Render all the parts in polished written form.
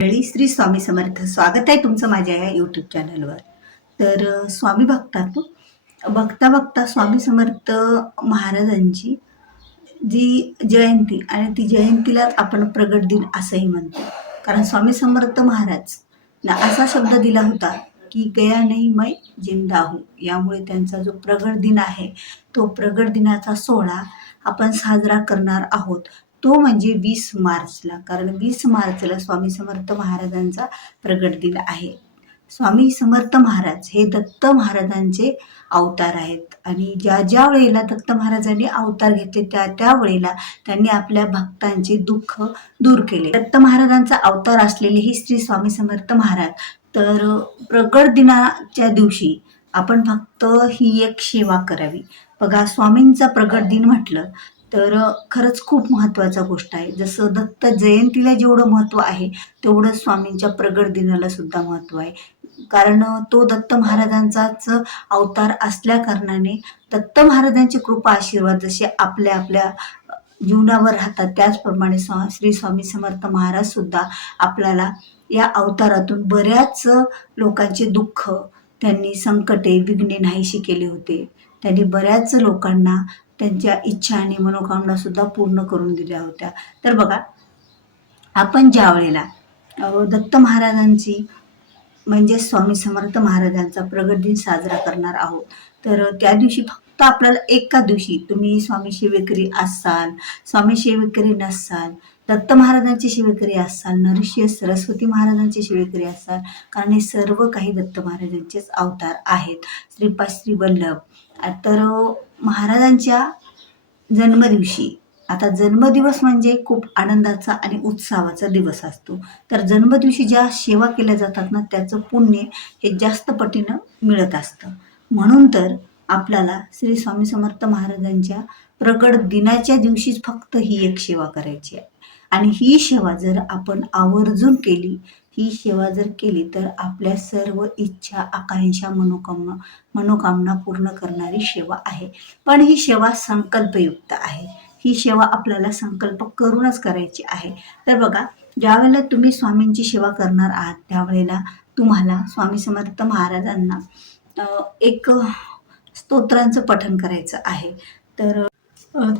मंडळी, श्री स्वामी समर्थ. स्वागत आहे तुमचं माझ्या या यूट्यूब चॅनलवर. तर स्वामी भक्तात बघता बघता स्वामी समर्थ महाराजांची जी जयंती, आणि ती जयंतीलाच आपण प्रगट दिन असंही म्हणतो. कारण स्वामी समर्थ महाराज ना असा शब्द दिला होता की गया नाही मैं जिंदा हूँ. यामुळे त्यांचा जो प्रगट दिन आहे, तो प्रगट दिनाचा सोहळा आपण साजरा करणार आहोत. तो म्हणजे 20 मार्चला. कारण 20 मार्चला स्वामी समर्थ महाराजांचा प्रगट दिन आहे. स्वामी समर्थ महाराज हे दत्त महाराजांचे अवतार आहेत, आणि ज्या ज्या वेळेला दत्त महाराजांनी अवतार घेतले त्या त्या वेळेला त्यांनी आपल्या भक्तांचे दुःख दूर केले. दत्त महाराजांचा अवतार असलेले ही श्री स्वामी समर्थ महाराज. तर प्रगट दिनाच्या दिवशी आपण फक्त ही एक सेवा करावी. बघा, स्वामींचा प्रगट दिन म्हटलं तर खरंच खूप महत्त्वाचा गोष्ट आहे. जसं दत्त जयंतीला जेवढं महत्त्व आहे, तेवढं स्वामींच्या प्रगट दिनाला सुद्धा महत्त्व आहे. कारण तो दत्त महाराजांचाच अवतार असल्या कारणाने दत्त महाराजांची कृपा आशीर्वाद जसे आपल्या आपल्या जीवनावर राहतात, त्याचप्रमाणे श्री स्वामी समर्थ महाराज सुद्धा आपल्याला या अवतारातून बऱ्याच लोकांचे दुःख, त्यांनी संकटे, विघ्ने नाहीशी केले होते. त्यांनी बऱ्याच लोकांना त्यांच्या इच्छा आणि मनोकामना सुद्धा पूर्ण करून दिल्या होत्या. तर बघा, आपण ज्या वेळेला दत्त महाराजांची म्हणजे स्वामी समर्थ महाराजांचा प्रगट दिन साजरा करणार आहोत, तर त्या दिवशी फक्त आपल्याला एका दिवशी, तुम्ही स्वामी सेवेकरी असाल, स्वामी सेवेकरी नसाल, दत्त महाराजांचे सेवेकरी असाल, नरसिंह सरस्वती महाराजांचे सेवेकरी असाल, कारण हे सर्व काही दत्त महाराजांचेच अवतार आहेत. श्रीपाद श्री वल्लभ. तर महाराजांच्या जन्मदिवशी, आता जन्मदिवस म्हणजे खूप आनंदाचा आणि उत्साहाचा दिवस असतो. तर जन्मदिवशी ज्या सेवा केल्या जातात ना, त्याचं पुण्य हे जास्त पटीनं मिळत असतं. म्हणून तर आपल्याला श्री स्वामी समर्थ महाराजांच्या प्रगट दिनाच्या दिवशीच फक्त ही एक सेवा करायची आहे. आणि ही सेवा जर आपण आवर्जून केली, ही सेवा जर केली, तर आपल्या सर्व इच्छा, आकांक्षा, मनोकामना पूर्ण करणारी सेवा आहे. पण ही सेवा संकल्पयुक्त आहे. ही सेवा आपल्याला संकल्प करूनच करायची आहे. तर बघा, ज्यावेळेला तुम्ही स्वामींची सेवा करणार आहात, त्यावेळेला तुम्हाला स्वामी समर्थ महाराजांना एक स्तोत्रांचं पठण करायचं आहे.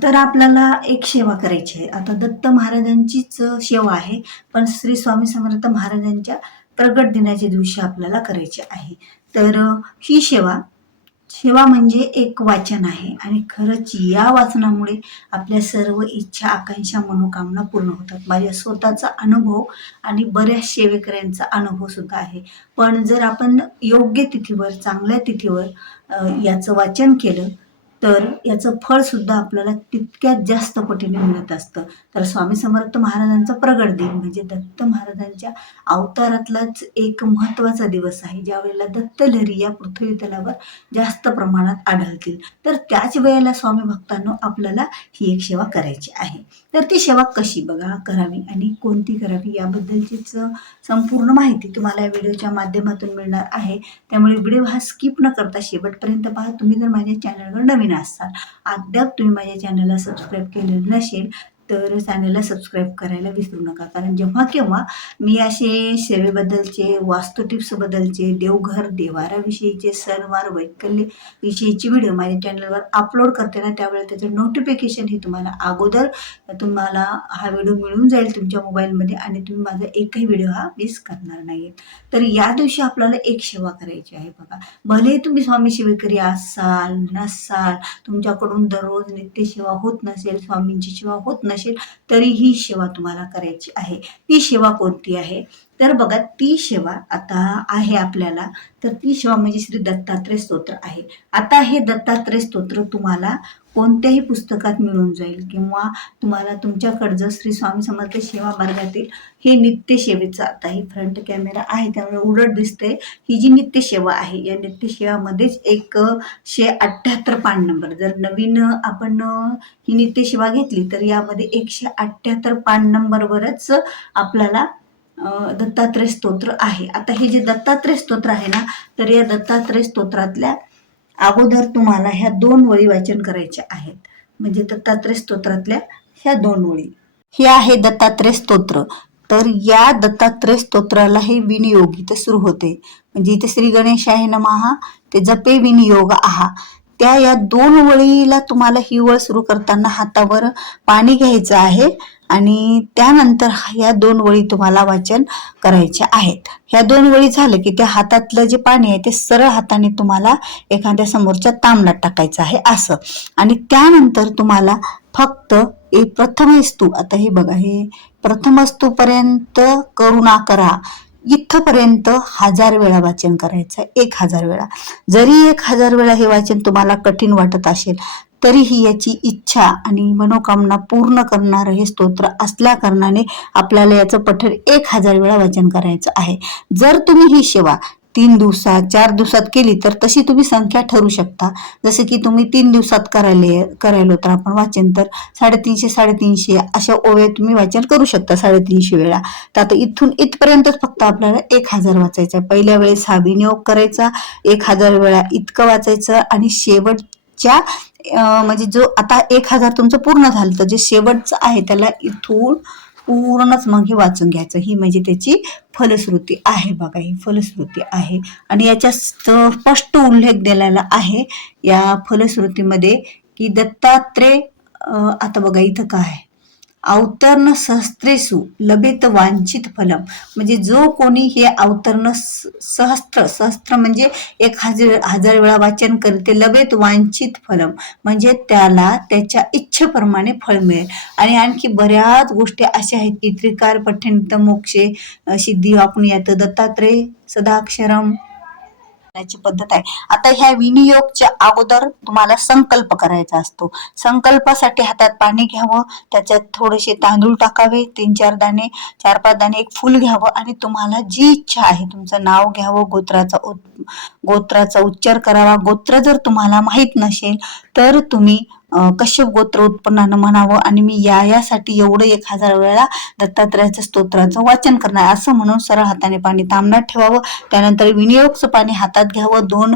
तर आपल्याला एक सेवा करायची आहे. आता दत्त महाराजांचीच सेवा आहे, पण श्री स्वामी समर्थ महाराजांच्या प्रगट दिनाच्या दिवशी आपल्याला करायची आहे. तर ही सेवा म्हणजे एक वाचन आहे, आणि खरंच या वाचनामुळे आपल्या सर्व इच्छा, आकांक्षा, मनोकामना पूर्ण होतात. माझ्या स्वतःचा अनुभव आणि बऱ्याच सेवेकऱ्यांचा अनुभव सुद्धा आहे. पण जर आपण योग्य तिथीवर, चांगल्या तिथीवर याचं वाचन केलं, तर याचं फळ सुद्धा आपल्याला तितक्यात जास्त पटीने मिळत असतं. तर स्वामी समर्थ महाराजांचा प्रगट दिन म्हणजे दत्त महाराजांच्या अवतारातलाच एक महत्त्वाचा दिवस आहे, ज्यावेळेला दत्त लहरी या पृथ्वी तलावर जास्त प्रमाणात आढळतील. तर त्याच वेळेला स्वामी भक्तांनो, आपल्याला ही एक सेवा करायची आहे. तर ती सेवा कशी करावी आणि कोणती करावी, याबद्दलचीच संपूर्ण माहिती तुम्हाला या व्हिडिओच्या माध्यमातून मिळणार आहे. त्यामुळे व्हिडिओ हा स्किप न करता शेवटपर्यंत पहा. तुम्ही जर माझ्या चॅनलवर नवीन असाल, अद्याप तुम्ही माझ्या चॅनलला सबस्क्राईब केलेलं नसेल, तर चॅनलला सबस्क्राईब करायला विसरू नका. कारण जेव्हा केव्हा मी असे सेवेबद्दलचे, वास्तू टिप्सबद्दलचे, देवघर देवाराविषयीचे, सणवार वैकल्य विषयीचे व्हिडिओ माझ्या चॅनलवर अपलोड करते ना, त्यावेळेला त्याचं नोटिफिकेशन हे तुम्हाला हा व्हिडिओ मिळून जाईल तुमच्या मोबाईलमध्ये, आणि तुम्ही माझा एकही व्हिडिओ हा मिस करणार नाही. तर या दिवशी आपल्याला एक सेवा करायची आहे. बघा, भले तुम्ही स्वामी सेवेकरी असाल नसाल, तुमच्याकडून दररोज नित्य सेवा होत नसेल, स्वामींची सेवा होत नसेल, तरी ही सेवा तुम्हाला करायची आहे. ती सेवा कोणती आहे? तर बघा, ती सेवा आता आहे आपल्याला, तर ती सेवा म्हणजे श्री दत्तात्रय स्तोत्र आहे. आता हे दत्तात्रय स्तोत्र तुम्हाला कोणत्याही पुस्तकात मिळून जाईल, किंवा तुम्हाला तुमच्याकडं श्री स्वामी समर्थ सेवा मार्गातील हे नित्य सेवेचं, आता ही फ्रंट कॅमेरा आहे त्यामुळे उलट दिसतंय, ही जी नित्य सेवा आहे, या नित्य सेवामध्येच 178 पान नंबर, जर नवीन आपण ही नित्य सेवा घेतली तर यामध्ये 178 पान नंबरवरच आपल्याला दत्तात्रय स्तोत्र आहे. आता हे जे दत्तात्रय स्तोत्र आहे ना, तर या दत्तात्रय स्तोत्रातल्या अगोदर तुम्हाला ह्या 2 ओळी वाचन करायच्या आहेत. म्हणजे दत्तात्रय स्तोत्रातल्या ह्या 2 ओळी, हे आहे दत्तात्रय स्तोत्र. तर या दत्तात्रय स्तोत्राला हे विनियोग इथं सुरू होते. म्हणजे इथे श्री गणेशाय नमः ते जपे विनियोग आहा, या 2 वळीला तुम्हाला ही वळ सुरू करताना हातावर पाणी घ्यायचं आहे आणि त्यानंतर या 2 वळी तुम्हाला वाचन करायच्या आहेत. ह्या 2 वळी झालं की त्या हातातलं जे पाणी आहे ते सरळ हाताने तुम्हाला एखाद्या समोरच्या तांबड्यात टाकायचं आहे असं. आणि त्यानंतर तुम्हाला फक्त प्रथमस्तु, आता हे बघा, हे प्रथमस्तु पर्यंत करुणा करा इथपर्यंत 1000 वेळा वाचन करायचं, 1000 वेळा. जरी 1000 वेळा हे वाचन तुम्हाला कठीण वाटत असेल तरीही याची इच्छा आणि मनोकामना पूर्ण करणारं हे स्तोत्र असल्या कारणाने आपल्याला याचं पठण 1000 वेळा वाचन करायचं आहे. जर तुम्ही ही सेवा 3 दिवसात 4 दिवसात केली तर तशी तुम्ही संख्या ठरवू शकता. जसं की तुम्ही 3 दिवसात करायलो तर आपण वाचन तर 350 अशा ओव्या तुम्ही वाचन करू शकता 350 वेळा. तर आता इथून इथपर्यंतच फक्त आपल्याला 1000 वाचायचं आहे. पहिल्या वेळेस हा विनियोग करायचा, 1000 वेळा इतकं वाचायचं आणि शेवटच्या म्हणजे जो आता 1000 तुमचं पूर्ण झालं तर जे शेवटचं आहे त्याला इथून पूर्णच मग हे वाचून घ्यायचं. ही म्हणजे त्याची फलश्रुती आहे. बघा, ही फलश्रुती आहे आणि याच्या स्पष्ट उल्लेख दिलेला आहे या फलश्रुतीमध्ये की दत्तात्रय, आता बघा इथं काय, अवतरण सहस्त्रेषु लभेत वांछित फलम, म्हणजे जो कोणी हे अवतरण सहस्त्र म्हणजे 1000 वेळा वाचन करते, लभेत वांछित फलम म्हणजे त्याला त्याच्या इच्छेप्रमाणे फळ मिळेल. आणि आणखी बऱ्याच गोष्टी अशा आहेत की त्रिकार पठनित मोक्षे सिद्धी वापनुयात दत्तात्रय सदाक्षरम करायची पद्धत आहे. आता ह्या विनियोगच्या अगोदर तुम्हाला संकल्प करायचा असतो. संकल्पासाठी हातात पाणी घ्यावं, त्याच्यात थोडेसे तांदूळ टाकावे, 3-4 दाणे, 4-5 दाणे, एक फुल घ्यावं आणि तुम्हाला जी इच्छा आहे तुमचं नाव घ्यावं, गोत्राचा उच्चार करावा. गोत्र जर तुम्हाला माहित नसेल तर तुम्ही कश्यप गोत्र उत्पन्नानं म्हणावं आणि मी यासाठी एवढं 1000 वेळा दत्तात्रयाचं स्तोत्राचं वाचन करणार असं म्हणून सरळ हाताने पाणी तांबण्यात ठेवावं. त्यानंतर विनियोगचं पाणी हातात घ्यावं,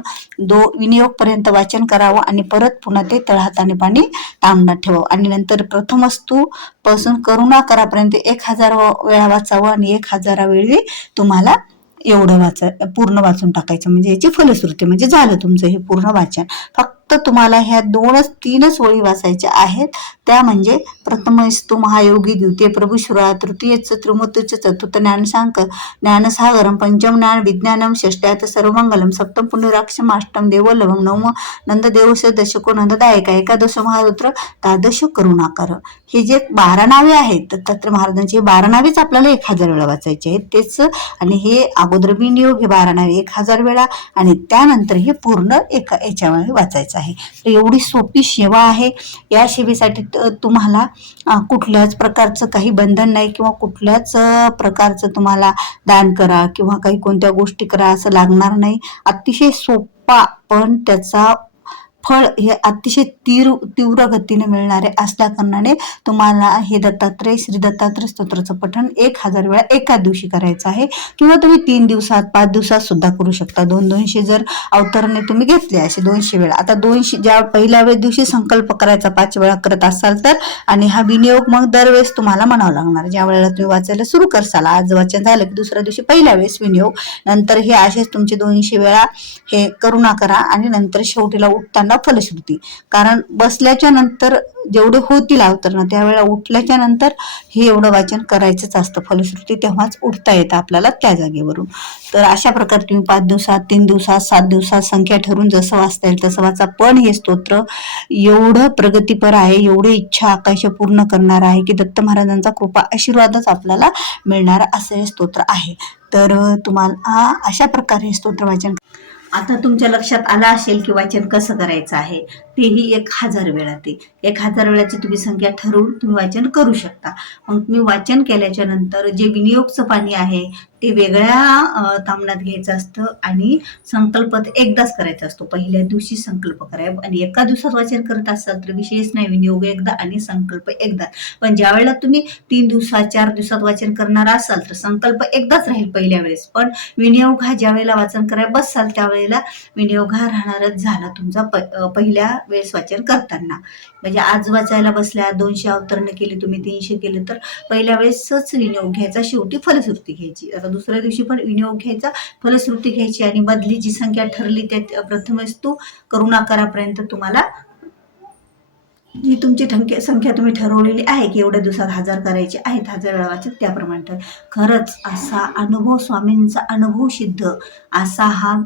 विनियोग पर्यंत वाचन करावं आणि परत पुन्हा ते तळहाताने पाणी तांबण्यात ठेवावं आणि नंतर प्रथमस्तु पासून करुणा करापर्यंत 1000 वेळा वाचावं आणि 1000 वेळी तुम्हाला एवढं पूर्ण वाचून टाकायचं. म्हणजे याची फलश्रुती म्हणजे झालं तुमचं हे पूर्ण वाचन. फक्त तुम्हाला ह्या 2-3 ओळी वाचायच्या आहेत. त्या म्हणजे प्रथमस्तु महायोगी, द्वितीय प्रभू शुरा, तृतीय त्रिमूर्तीच, चतुर्थ ज्ञानसागरम, पंचम ज्ञान विज्ञानम, षष्ट्यात सर्वमंगलम, सप्तम पुण्यराक्षम, अष्टम देवोल्लभम, नवम नंददेवश, दशको नंददायका, एकादश महारुद्र, द्वादश करुणाकर. हे जे 12 नावे आहेत दत्तात्रय महाराजांची, 12 नावेच आपल्याला 1000 वेळा वाचायचे आहेत तेच. आणि हे अगोदर विनियोग हे 12 नावे 1000 वेळा आणि त्यानंतर हे पूर्ण याच्यावर वाचायचं आहे. तर एवढी सोपी सेवा आहे. या सेवेसाठी तुम्हाला कुठल्याच प्रकारचं काही बंधन नाही किंवा कुठल्याच प्रकारचं तुम्हाला दान करा किंवा काही कोणत्या गोष्टी करा असं लागणार नाही. अतिशय सोपा पण त्याचा फळ हे अतिशय तीव्र गतीने मिळणारे असल्या कारणाने तुम्हाला हे श्री दत्तात्रय स्तोत्राचं पठण 1000 वेळा एका दिवशी करायचं आहे किंवा तुम्ही 3 दिवसात 5 दिवसात सुद्धा करू शकता. 200 जर अवतरणे तुम्ही घेतले असे 200 वेळा. आता 200 ज्या पहिल्या दिवशी संकल्प करायचा 5 वेळा करत असाल तर, आणि हा विनियोग मग दरवेळेस तुम्हाला म्हणावं लागणार. ज्या वेळेला तुम्ही वाचायला सुरू करसाल, आज वाचन झालं की दुसऱ्या दिवशी पहिल्या वेळेस विनियोग, नंतर हे असेच तुमचे 200 वेळा हे करुणा करा आणि नंतर शेवटीला उठताना फलश्रुती. कारण बसल्याच्या नंतर जेवढे होतील अवतरण त्यावेळेला उठल्याच्या नंतर हे एवढं वाचन करायचंच असतं. फलश्रुती तेव्हाच उठता येतं आपल्याला त्या जागेवरून. तर अशा प्रकारे तुम्ही 5 दिवसात, 3 दिवसात, 7 दिवसात संख्या ठरवून जसं वाचता येईल तसं वाचा. पण हे स्तोत्र एवढं प्रगतीपर आहे, एवढी इच्छा आकाश पूर्ण करणार आहे की दत्त महाराजांचा कृपा आशीर्वादच आपल्याला मिळणार असं हे स्तोत्र आहे. तर तुम्हाला अशा प्रकारे हे स्तोत्र वाचन. आता तुमच्या लक्षात आलं असेल की वाचन कसं करायचं आहे. तेही 1000 वेळा. ते 1000 वेळाची तुम्ही संख्या ठरवून तुम्ही वाचन करू शकता. मग तुम्ही वाचन केल्याच्या नंतर जे विनियोगचं पाणी आहे ते वेगळ्या तामणात घ्यायचं असतं आणि संकल्प एकदाच करायचा असतो. पहिल्या दिवशी संकल्प करायचा आणि एका दिवसात वाचन करत असाल तर विशेष नाही, विनियोग एकदा आणि संकल्प एकदा. पण ज्या वेळेला तुम्ही 3 दिवसात 4 दिवसात वाचन करणार असाल तर संकल्प एकदाच राहील पहिल्या वेळेस, पण विनियोग हा ज्या वेळेला वाचन करायला बसाल त्यावेळेला विनियोग हा राहणारच झाला तुमचा पहिल्या वेळेस वाचन करताना. म्हणजे आज वाचायला बसल्या 200 अवतरणं केली तुम्ही, 300 केले तर पहिल्या वेळेसच विनियोग घ्यायचा, शेवटी फलश्रुती घ्यायची. आता दुसऱ्या दिवशी पण विनियोग घ्यायचा, फलश्रुती घ्यायची आणि मधली जी संख्या ठरली त्या प्रथमेच तू करुणाकारापर्यंत तुम्हाला जी तुमची संख्या तुम्ही ठरवलेली आहे की एवढ्या दिवसात 1000 करायचे आहेत, 1000 वेळा वाचन त्याप्रमाणे. खरंच असा अनुभव, स्वामींचा अनुभव सिद्ध असा हा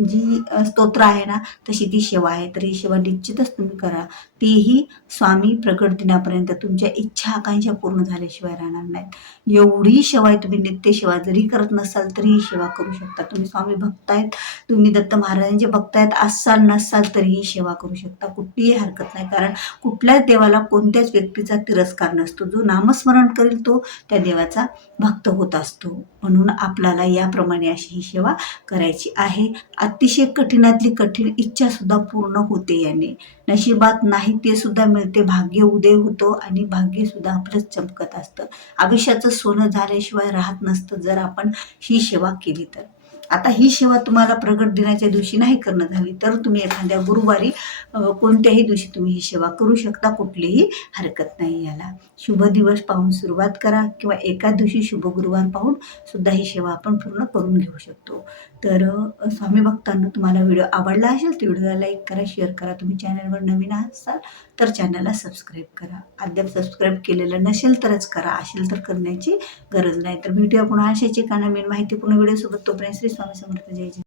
जी स्तोत्र आहे ना, तशी ती सेवा आहे. तर ही सेवा निश्चितच तुम्ही करा. तीही स्वामी प्रगट दिनापर्यंत तुमच्या इच्छा आकांक्षा पूर्ण झाल्याशिवाय राहणार नाहीत. एवढी सेवा आहे. तुम्ही नित्य सेवा जरी करत नसाल तरी ही सेवा करू शकता. तुम्ही स्वामी भक्त आहेत, तुम्ही दत्त महाराजांचे भक्त आहेत असाल नसाल तरीही सेवा करू शकता, कुठलीही हरकत नाही. कारण कुठल्याच देवाला कोणत्याच व्यक्तीचा तिरस्कार नसतो. जो नामस्मरण करेल तो त्या देवाचा भक्त होत असतो. म्हणून आपल्याला याप्रमाणे अशी ही सेवा करायची आहे. अतिशय कठीणातली कठीण इच्छा सुद्धा पूर्ण होते याने. नशिबात नाही ते सुद्धा मिळते, भाग्य उदय होतो आणि भाग्य सुद्धा आपलं चमकत असतं. आयुष्याचं सोनं झाल्याशिवाय राहत नसतं जर आपण ही सेवा केली तर. आता ही सेवा तुम्हाला प्रगट दिनाच्या दिवशी नाही करणं झाली तर तुम्ही एखाद्या गुरुवारी कोणत्याही दिवशी तुम्ही ही सेवा करू शकता, कुठलीही हरकत नाही याला. शुभ दिवस पाहून सुरुवात करा किंवा एका दिवशी शुभ गुरुवार पाहून सुद्धा ही सेवा आपण पूर्ण करून घेऊ शकतो. तर स्वामी भक्तांना तुम्हाला व्हिडिओ आवडला असेल तर व्हिडिओला लाईक करा, शेअर करा. तुम्ही चॅनलवर नवीन असाल तर चॅनलला सबस्क्राईब करा. अद्याप सबस्क्राईब केलेलं नसेल तरच करा, असेल तर करण्याची गरज नाही. तर भेटूया पुन्हा अशाच एका नवीन माहितीपूर्ण व्हिडिओसोबत. तोपर्यंत श्री स्वामी समर्थ. जय जय.